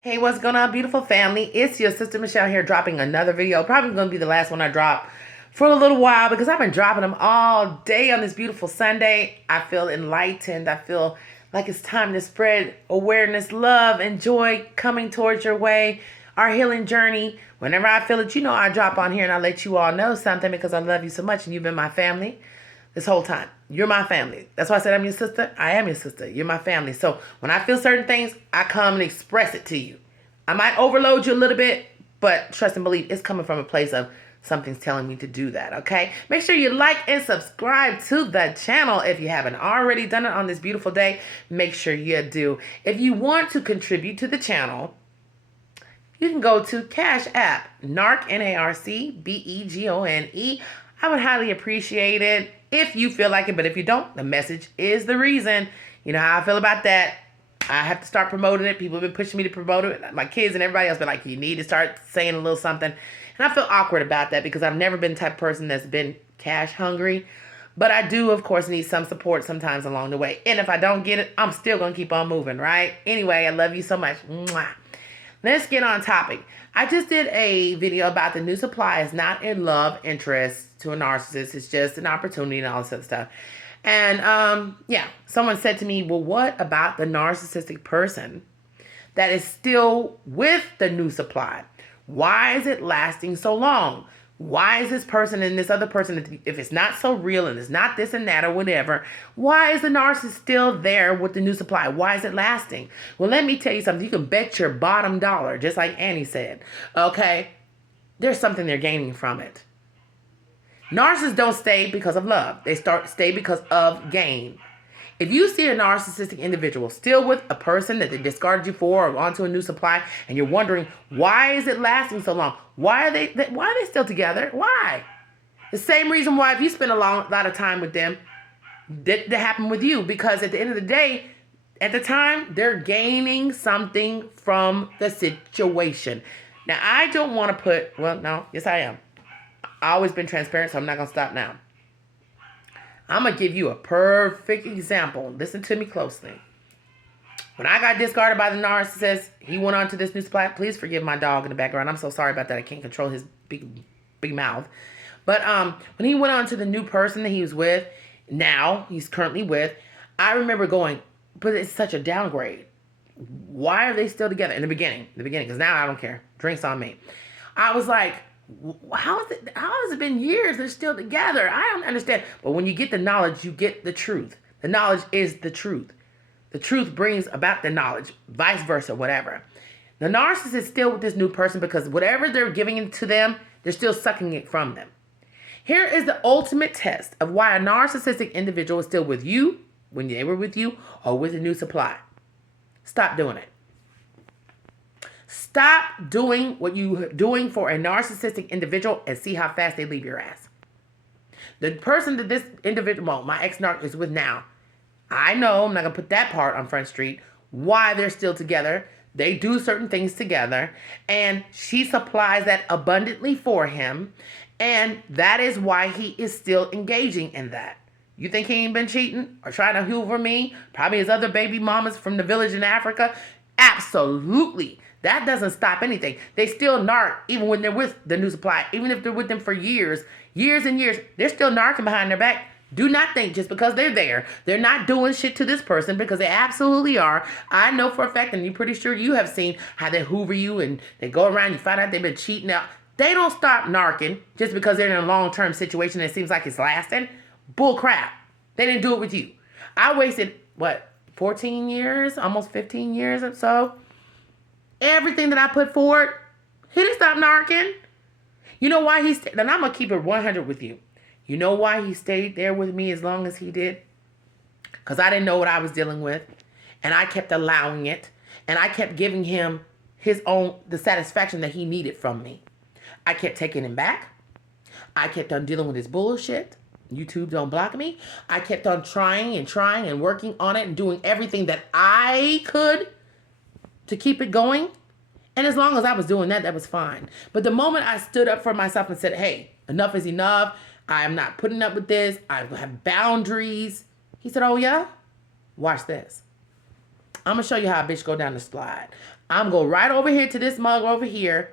Hey, what's going on, beautiful family? It's your sister Michelle here, dropping another video. Probably going to be the last one I drop for a little while because I've been dropping them all day on this beautiful Sunday. I feel enlightened. I feel like it's time to spread awareness, love, and joy coming towards your way, our healing journey. Whenever I feel it, I drop on here and I let you all know something because I love you so much and you've been my family this whole time. You're my family. That's why I said I'm your sister. I am your sister. You're my family. So when I feel certain things, I come and express it to you. I might overload you a little bit, but trust and believe it's coming from a place of something's telling me to do that, okay? Make sure you like and subscribe to the channel if you haven't already done it on this beautiful day. Make sure you do. If you want to contribute to the channel, you can go to Cash App, NARC, NARCBEGONE. I would highly appreciate it if you feel like it, but if you don't, the message is the reason. You know how I feel about that. I have to start promoting it. People have been pushing me to promote it. My kids and everybody else been like, you need to start saying a little something. And I feel awkward about that because I've never been the type of person that's been cash hungry. But I do, of course, need some support sometimes along the way. And if I don't get it, I'm still going to keep on moving, right? Anyway, I love you so much. Mwah. Let's get on topic. I just did a video about the new supply is not a love interest to a narcissist. It's just an opportunity and all this other stuff. And yeah, someone said to me, well, what about the narcissistic person that is still with the new supply? Why is it lasting so long? Why is this person and this other person, if it's not so real and it's not this and that or whatever, why is the narcissist still there with the new supply? Why is it lasting? Well, let me tell you something. You can bet your bottom dollar, just like Annie said, okay? There's something they're gaining from it. Narcissists don't stay because of love. They stay because of gain. If you see a narcissistic individual still with a person that they discarded you for or onto a new supply, and you're wondering, why is it lasting so long? Why are they still together? Why? The same reason why if you spend a lot of time with them, that happened with you. Because at the end of the day, at the time, they're gaining something from the situation. Now, I don't want to put, well, no, yes, I am. I've always been transparent, so I'm not going to stop now. I'm going to give you a perfect example. Listen to me closely. When I got discarded by the narcissist, he went on to this new supply. Please forgive my dog in the background. I'm so sorry about that. I can't control his big mouth. But when he went on to the new person that he was with, now he's currently with, I remember going, but it's such a downgrade. Why are they still together? In the beginning, because now I don't care. Drinks on me. I was like, how has it been years? They're still together. I don't understand. But when you get the knowledge, you get the truth. The knowledge is the truth. The truth brings about the knowledge, vice versa, whatever. The narcissist is still with this new person because whatever they're giving it to them, they're still sucking it from them. Here is the ultimate test of why a narcissistic individual is still with you when they were with you or with a new supply. Stop doing it. Stop doing what you're doing for a narcissistic individual and see how fast they leave your ass. The person that this individual, well, my ex-narc is with now, I know, I'm not going to put that part on Front Street, why they're still together. They do certain things together, and she supplies that abundantly for him, and that is why he is still engaging in that. You think he ain't been cheating or trying to hoover me? Probably his other baby mamas from the village in Africa? Absolutely. That doesn't stop anything. They still narc even when they're with the new supply. Even if they're with them for years and years, they're still narking behind their back. Do not think just because they're there, they're not doing shit to this person, because they absolutely are. I know for a fact, and you're pretty sure you have seen how they hoover you and they go around, you find out they've been cheating out. They don't stop narking just because they're in a long-term situation that seems like it's lasting. Bull crap. They didn't do it with you. I wasted, 14 years, almost 15 years or so. Everything that I put forward, he didn't stop narking. You know why and I'm going to keep it 100 with you. You know why he stayed there with me as long as he did? Because I didn't know what I was dealing with. And I kept allowing it. And I kept giving him the satisfaction that he needed from me. I kept taking him back. I kept on dealing with his bullshit. YouTube don't block me. I kept on trying and working on it and doing everything that I could to keep it going. And as long as I was doing that, that was fine. But the moment I stood up for myself and said, hey, enough is enough. I am not putting up with this. I have boundaries. He said, oh, yeah? Watch this. I'm going to show you how a bitch go down the slide. I'm going right over here to this mug over here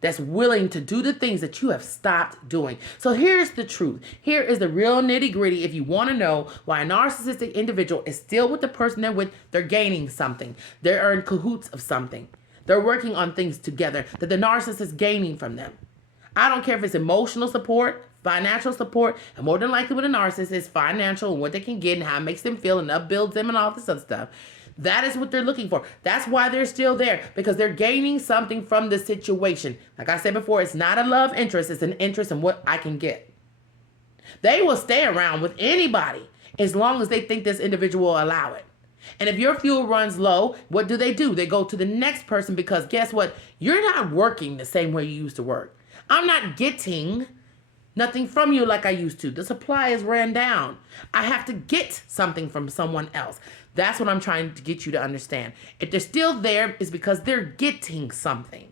that's willing to do the things that you have stopped doing. So here's the truth. Here is the real nitty gritty. If you want to know why a narcissistic individual is still with the person they're with, they're gaining something. They're in cahoots of something. They're working on things together that the narcissist is gaining from them. I don't care if it's emotional support, financial support, and more than likely with a narcissist, it's financial and what they can get and how it makes them feel and upbuilds them and all this other stuff. That is what they're looking for. That's why they're still there, because they're gaining something from the situation. Like I said before, it's not a love interest, it's an interest in what I can get. They will stay around with anybody as long as they think this individual will allow it. And if your fuel runs low, what do? They go to the next person, because guess what? You're not working the same way you used to work. I'm not getting nothing from you like I used to. The supply is ran down. I have to get something from someone else. That's what I'm trying to get you to understand. If they're still there, it's because they're getting something.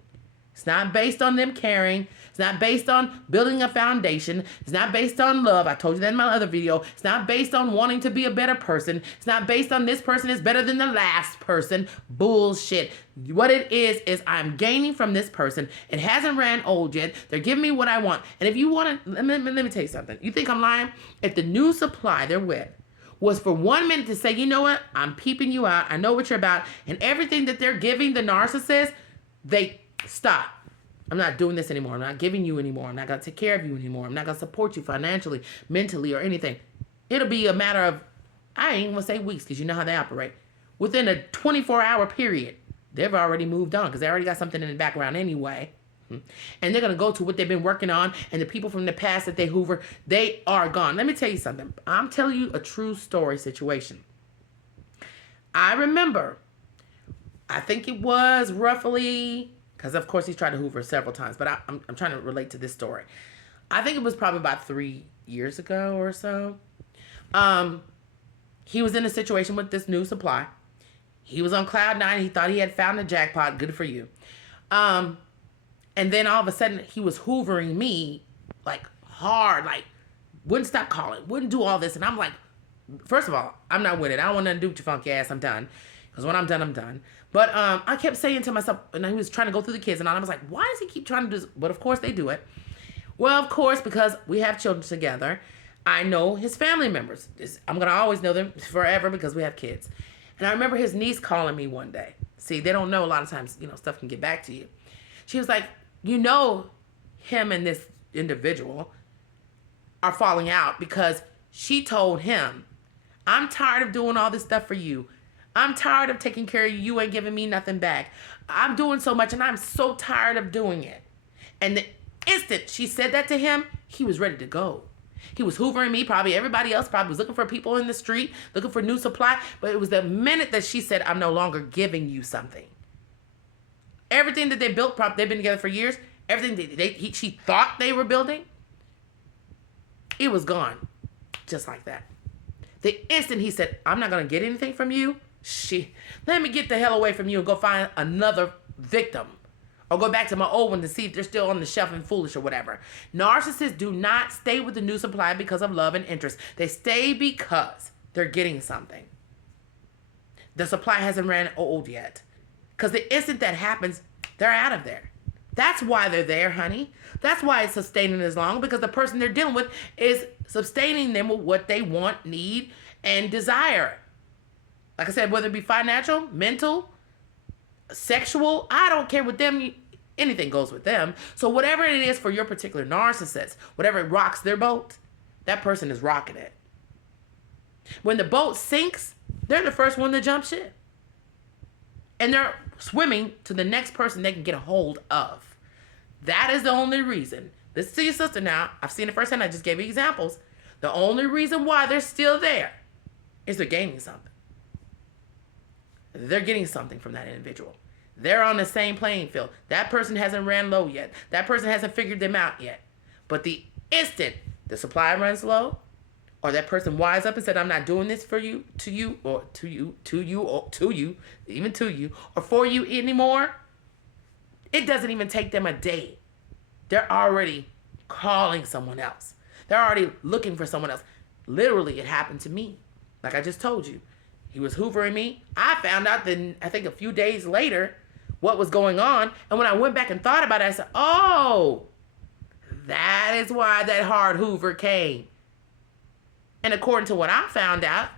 It's not based on them caring. It's not based on building a foundation. It's not based on love. I told you that in my other video. It's not based on wanting to be a better person. It's not based on this person is better than the last person. Bullshit. What it is I'm gaining from this person. It hasn't ran old yet. They're giving me what I want. And if you want to, let me tell you something. You think I'm lying? If the new supply they're with was for 1 minute to say, you know what? I'm peeping you out. I know what you're about. And everything that they're giving the narcissist, they stop. I'm not doing this anymore. I'm not giving you anymore. I'm not going to take care of you anymore. I'm not going to support you financially, mentally, or anything. It'll be a matter of, I ain't going to say weeks, because you know how they operate. Within a 24-hour period, they've already moved on, because they already got something in the background anyway. And they're going to go to what they've been working on, and the people from the past that they hoover, they are gone. Let me tell you something. I'm telling you a true story situation. I remember, I think it was roughly, because of course he's tried to hoover several times, but I'm trying to relate to this story. I think it was probably about 3 years ago or so. He was in a situation with this new supply. He was on cloud nine. He thought he had found a jackpot. Good for you. And then all of a sudden, he was hoovering me, like, hard, like, wouldn't stop calling, wouldn't do all this. And I'm like, first of all, I'm not with it. I don't want nothing to do with your funky ass. I'm done. Because when I'm done, I'm done. But I kept saying to myself, and he was trying to go through the kids, and I was like, why does he keep trying to do this? But of course, they do it. Well, of course, because we have children together, I know his family members. I'm going to always know them forever because we have kids. And I remember his niece calling me one day. See, they don't know a lot of times, stuff can get back to you. She was like, him and this individual are falling out because she told him, I'm tired of doing all this stuff for you. I'm tired of taking care of you. You ain't giving me nothing back. I'm doing so much and I'm so tired of doing it. And the instant she said that to him, he was ready to go. He was hoovering me. Probably everybody else probably was looking for people in the street, looking for new supply. But it was the minute that she said, I'm no longer giving you something. Everything that they built, they've been together for years. Everything she thought they were building, it was gone. Just like that. The instant he said, I'm not going to get anything from you, let me get the hell away from you and go find another victim. Or go back to my old one to see if they're still on the shelf and foolish or whatever. Narcissists do not stay with the new supply because of love and interest. They stay because they're getting something. The supply hasn't ran old yet. Because the instant that happens, they're out of there. That's why they're there, honey. That's why it's sustaining as long, because the person they're dealing with is sustaining them with what they want, need, and desire. Like I said, whether it be financial, mental, sexual, I don't care with them. Anything goes with them. So whatever it is for your particular narcissist, whatever rocks their boat, that person is rocking it. When the boat sinks, they're the first one to jump ship. And they're swimming to the next person they can get a hold of. That is the only reason. Listen to your sister now. I've seen it firsthand. I just gave you examples. The only reason why they're still there is they're gaining something. They're getting something from that individual. They're on the same playing field. That person hasn't ran low yet. That person hasn't figured them out yet. But the instant the supply runs low, or that person wise up and said, I'm not doing this for you, to you, or for you anymore, it doesn't even take them a day. They're already calling someone else. They're already looking for someone else. Literally, it happened to me. Like I just told you. He was hoovering me. I found out that, I think a few days later, what was going on. And when I went back and thought about it, I said, oh, that is why that hard Hoover came. And according to what I found out,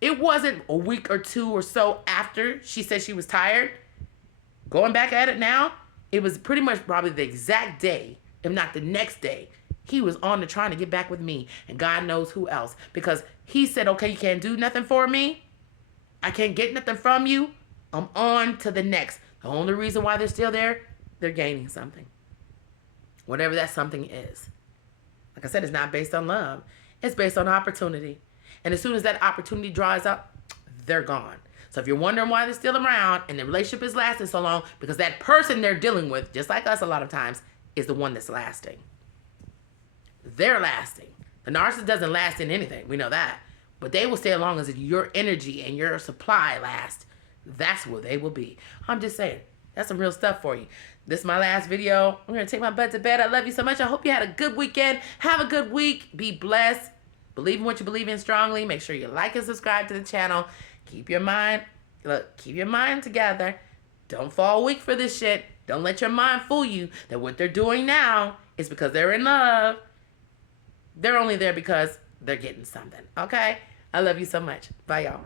it wasn't a week or two or so after she said she was tired. Going back at it now, it was pretty much probably the exact day, if not the next day, he was on to trying to get back with me. And God knows who else. Because he said, okay, you can't do nothing for me. I can't get nothing from you. I'm on to the next. The only reason why they're still there, they're gaining something. Whatever that something is. Like I said, it's not based on love. It's based on opportunity. And as soon as that opportunity dries up, they're gone. So if you're wondering why they're still around and the relationship is lasting so long, because that person they're dealing with, just like us a lot of times, is the one that's lasting. They're lasting. The narcissist doesn't last in anything. We know that. But they will stay as long as your energy and your supply last. That's where they will be. I'm just saying. That's some real stuff for you. This is my last video. I'm going to take my butt to bed. I love you so much. I hope you had a good weekend. Have a good week. Be blessed. Believe in what you believe in strongly. Make sure you like and subscribe to the channel. Keep your mind together. Don't fall weak for this shit. Don't let your mind fool you that what they're doing now is because they're in love. They're only there because they're getting something. Okay? I love you so much. Bye, y'all.